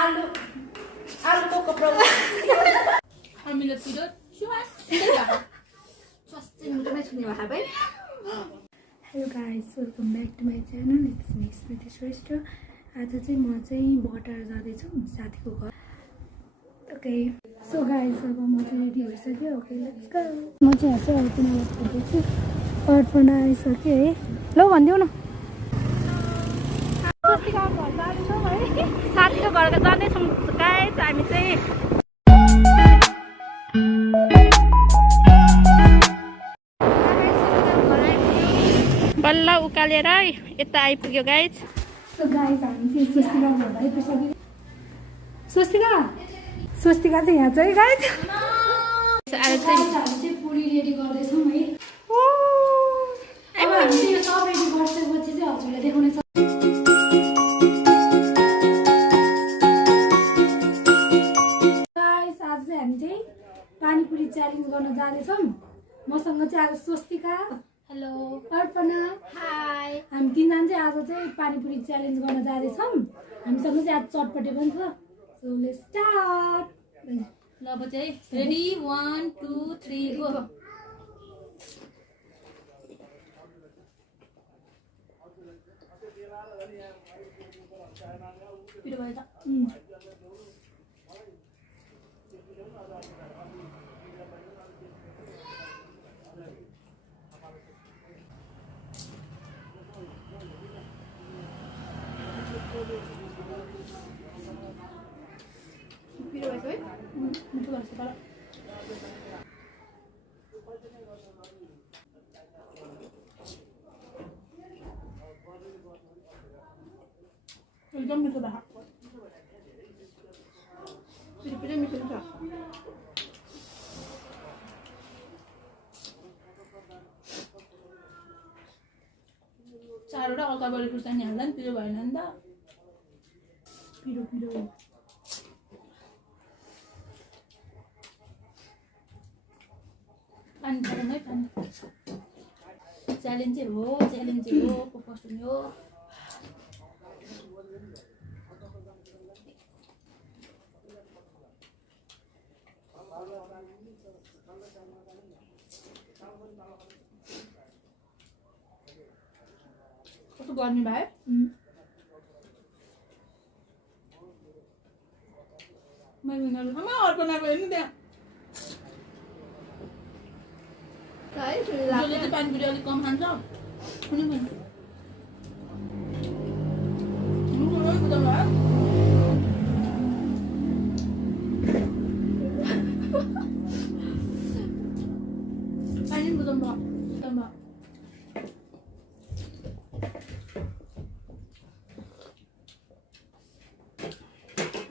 आलु आलुको कपडा हामीले पिरो Hello guys, welcome back to my channel. It's me Smriti Shrestha. आज चाहिँ म चाहिँ बटार जाँदै छु साथीको घर. Okay. So guys, अब म चाहिँ रेडी भइसक्यो. Okay, let's go. म चाहिँ यसो अर्पणालाई खोज्दैछु. अर्पणा आइसक्यो है. ल भन्दिउ न. साथीको घर जाँदैछौँ है. साथीको घर जाँदैछौँ गाइस हामी चाहिँ. बल्ल उकालेर यता आइपुग्यो गाइस. सो गाइस हामी चाहिँ स्वस्तिका घर आइपुग्यो. स्वस्तिका चाहिँ यहाँ चाहिँ गाइस. आज चाहिँ हामी चाहिँ पुरी रेडी गर्दैछौँ है. अब हामी चाहिँ यो सब रेडी गरिसकेपछि चाहिँ हजुरलाई देखाउने छ. गाइस आज चाहिँ हामी चाहिँ पानीपुरी च्यालेन्ज गर्न जाँदैछौँ. मसँग चाहिँ आज स्वस्तिका, हेलो, अर्पणा, हाई. हामी तीनजना चाहिँ आज चाहिँ पानीपुरी च्यालेन्ज गर्न जाँदैछौँ. हामीसँग चाहिँ आज चटपटे पनि छ. So let's start. ल अब चाहिँ रेडी 1 2 3 गो. पिरो भयो त. पिरो भयो है. मिठो लाग्छ तर. एकदम मिठो लाग्छ. पिरो मिठो छ. चारवटा अल्काबरी खुर्सानी हाल्दा नि पिरो भएन नि त. पिरो पानी खाउँ है. पानी च्यालेन्ज हो को फर्स्ट हुने हो. कस्तो गर्मी भयो. मैले अर्पणाको हेर्नु त्यहाँ जसले चाहिँ पानीपुरी अलिक कम खान्छ कुनै पनि पानी बुझाउनु भयो.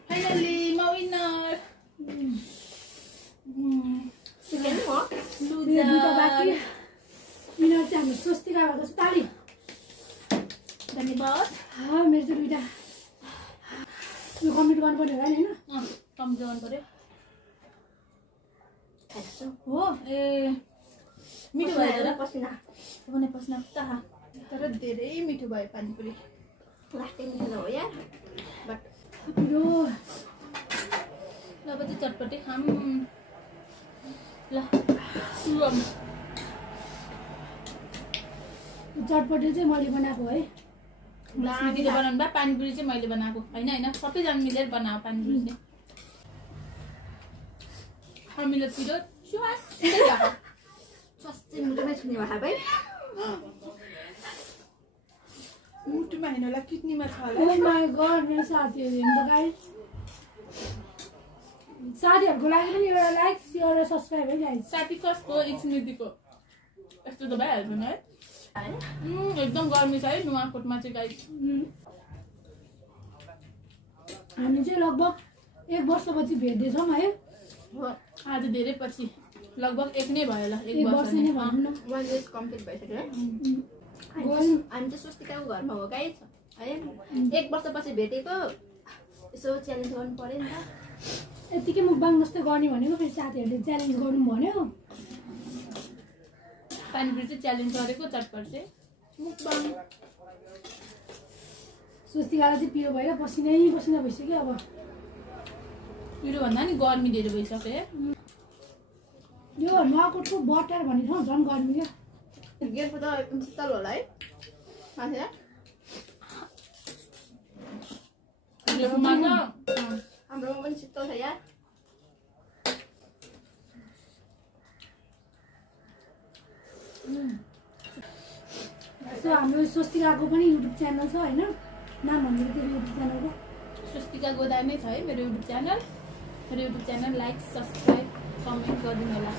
फाइनली म विनर. विनर चाहिँ हाम्रो स्वस्तिका भएको छ. ताली. धन्यवाद. मेरो चाहिँ दुईवटा यो कम्प्लिट गर्नुपर्ने होला नि होइन. कम्प्लिट गर्नु पऱ्यो हो. ए मिठो भयो पसिना तर धेरै मिठो भयो पानीपुरी. लास्टै मिठो हो यार. बट पिरो ल अब चाहिँ चटपटे खाम. ल चटपटे चाहिँ मैले बनाएको है. स्मृतिले बनाउनु भयो. पानीपुरी चाहिँ मैले बनाएको होइन. सबैजना मिलेर बनाएको पानीपुरी चाहिँ. हामीले पिरो मुटुमै छुने भयो भाइ. मुटुमा होइन होला किडनीमा छ होला. Oh my god. मेरो साथीहरू हेर्नु त गाइस. साथीहरूको लागि पनि एउटा लाइक शेयर र सब्स्क्राइब है गाइस. साथी कसको? स्मृतिको. यस्तो त भइहाल्छ नि है. एकदम गर्मी छ है नुवाकोटमा चाहिँ गाइस. हामी चाहिँ लगभग 1 वर्षपछि भेट्दैछौँ है. आज धेरै पछि लगभग 1 नै भयो होला. 1 वर्ष नै भनौँ न. 1 इयर्स कम्प्लिट भइसक्यो है. हामी चाहिँ स्वस्तिकाको घरमा हो गाइस है. 1 वर्षपछि भेटेको. यसो च्यालेन्ज गर्नु पर्यो नि त. यतिकै मुखबाङ जस्तै गर्ने भनेको. फेरि साथीहरूले च्यालेन्ज गर्नु भन्यो. पानीपुरी चाहिँ च्यालेन्ज गरेको. चटपट चाहिँ मुखबाङ. स्वस्तिकालाई चाहिँ पिरो भएर पसिना भइसक्यो अब. पिरो भन्दा नि गर्मी धेरै भइसक्यो यो नुवाकोटको बटर भन्ने ठाउँ झन् गर्मी क्या गेटको त एकदम शीतल होला है माथि हाम्रोमा पनि शीतल छ यार सो हाम्रो स्वस्तिकाको पनि युट्युब च्यानल छ होइन नाम भन्नु त्यो युट्युब च्यानलको स्वस्तिका गोदाई नै छ है मेरो YouTube channel like subscribe comment गरिदिनु होला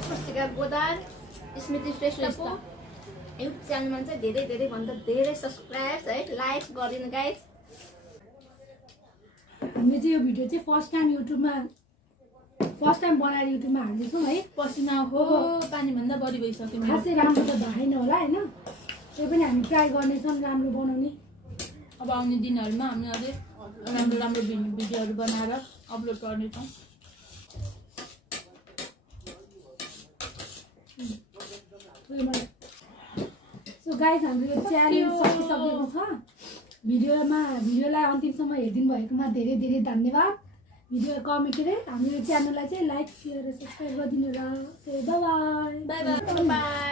स्वस्तिका गोदार स्मृति श्रेष्ठको युट्युब च्यानलमा चाहिँ धेरै धेरै भन्दा धेरै सब्सक्राइब है लाइक गरिदिनु गाइस हामीले चाहिँ यो भिडियो चाहिँ फर्स्ट टाइम बनाएर युट्युबमा हाल्दैछौँ है पसिना हो पानीभन्दा बढी भइसक्यो खासै राम्रो त भएन होला होइन त्यो पनि हामी ट्राई गर्नेछौँ राम्रो बनाउने अब आउने दिनहरूमा हामी अझै राम्रो राम्रो भिडियोहरू बनाएर अपलोड गर्नेछौँ सो गाइस हाम्रो यो च्यालेन्ज सकिसकेको छ भिडियोलाई अन्तिमसम्म हेरिदिनु भएकोमा धेरै धेरै धन्यवाद भिडियो कमेन्ट के अरे हाम्रो यो च्यानललाई चाहिँ लाइक सेयर र सब्सक्राइब गरिदिनु होला बाई बाई बाई बाई